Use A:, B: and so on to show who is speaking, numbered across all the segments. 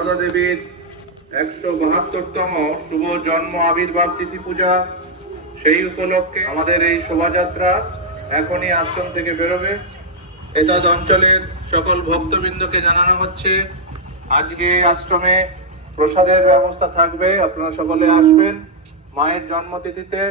A: সারদা দেবীর একশো বাহাত্তরতম শুভ জন্ম আবির্ভাব তিথি পূজা সেই উপলক্ষে আমাদের এই শোভাযাত্রা এখনই আশ্রম থেকে বেরোবে। এতদ অঞ্চলের সকল ভক্তবৃন্দকে জানানো হচ্ছে, আজকে আশ্রমে প্রসাদের ব্যবস্থা থাকবে, আপনারা সকলে আসবেন। মায়ের জন্মতিথিতে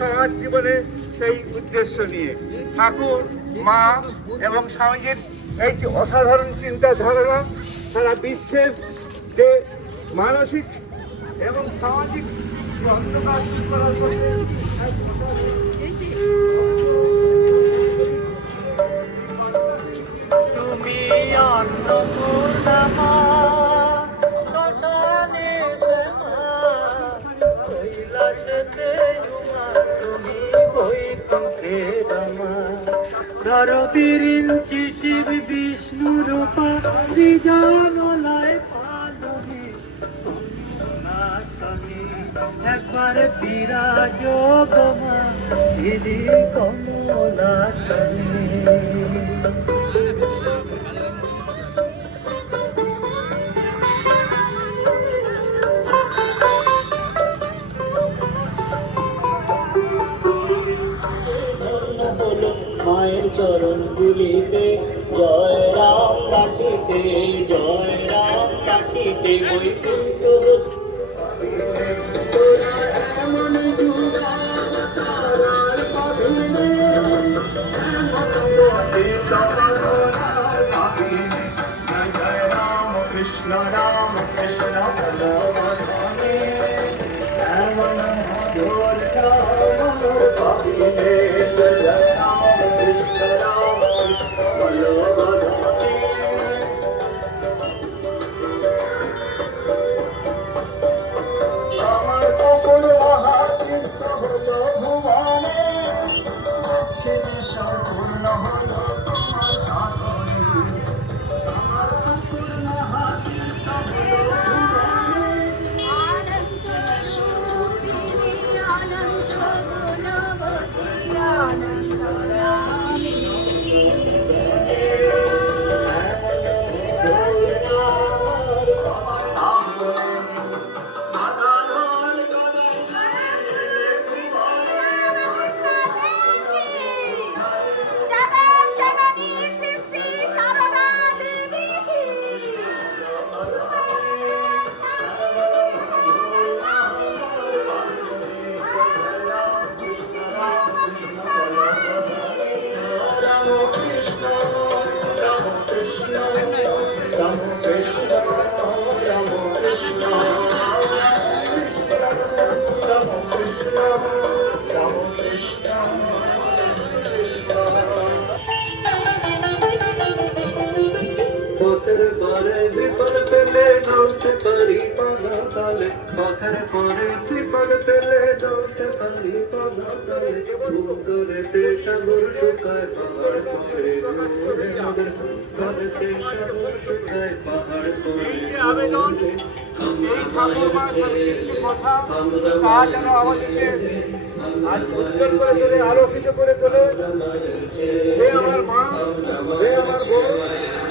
B: সমাজ জীবনে সেই উদ্দেশ্য নিয়ে। ঠাকুর, মা এবং স্বামীজির এই যে অসাধারণ চিন্তা ধারণা সারা বিশ্বের যে মানসিক এবং সামাজিক অন্ধকার তুমি ধরবীরিঞ্চি শিব বিষ্ণু রূপা বিজানলায় পালনে একবার বিরাজ গোমা দিদি কমলাসনে।
C: চরণ গুলিতে জয় রাম কাটিতে জয় রাম কাটিতে বৈকুণ্ঠ পরে বিপদ পেলে নৌতে পারি পাগা তালে পথের পরে বিপদ পেলে নৌতে পারি পাগা তালে উত্তরেতে সাগর শুকায় পাহাড় নূরে নূরে। উত্তরেতে সাগর শুকায় পাহাড় পরে
B: তা করে করে আমার মা আমার বোন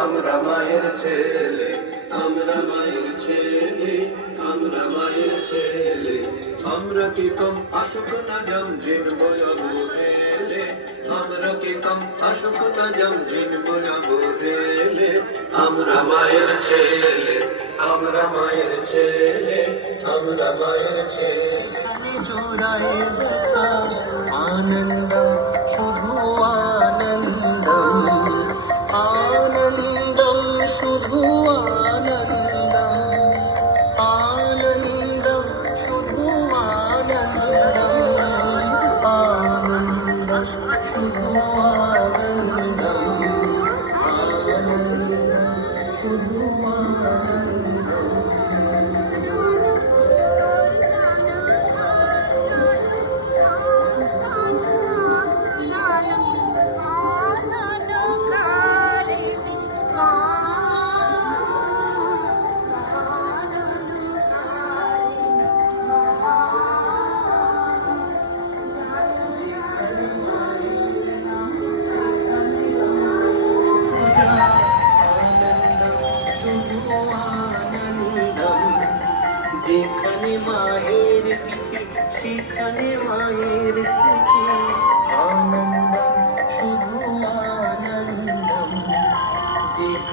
C: আমরা মায়ের ছেলে, আমরা মায়ের ছেলে, আমরা মায়ের ছেলে। আমরা কি কম আসুক না জম জিন রেলে আমরা কি কম আসুক না জম জিন রেলে আমরা মায়ের ছেলে, আমরা মায়ের ছেলে, আমরা মায়ের ছেলে। আমি জোড়াই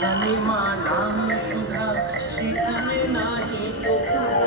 C: যেখানে মা নাম সুধা সেখানে নাহি
D: জয়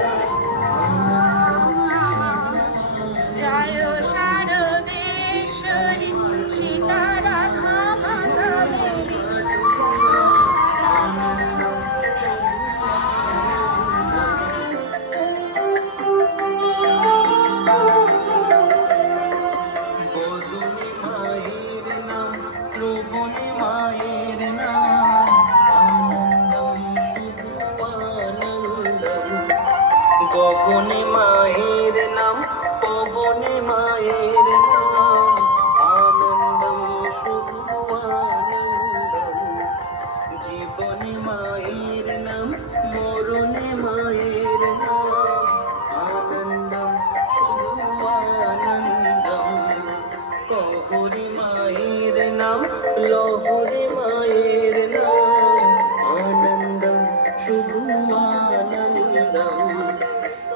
C: শুধু আনন্দম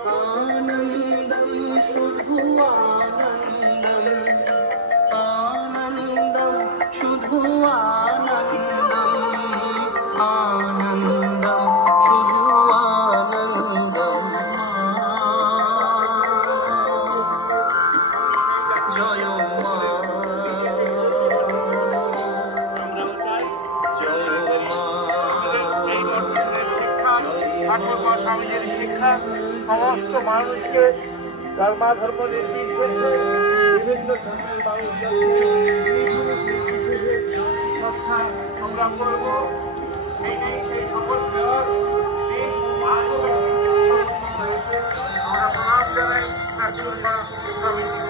C: আনন্দম শুধু আনন্দম আনন্দম শুধু আনন্দম আনন্দম শুধু
B: স্বামীজির শিক্ষা, সমস্ত মানুষকে ধর্মাধর্ম নির্বিশেষে বিভিন্ন ধর্মের মানুষদের সংগ্রাম করব। সেই সেই সকল আমরা প্রণাম জানাই স্বামীজি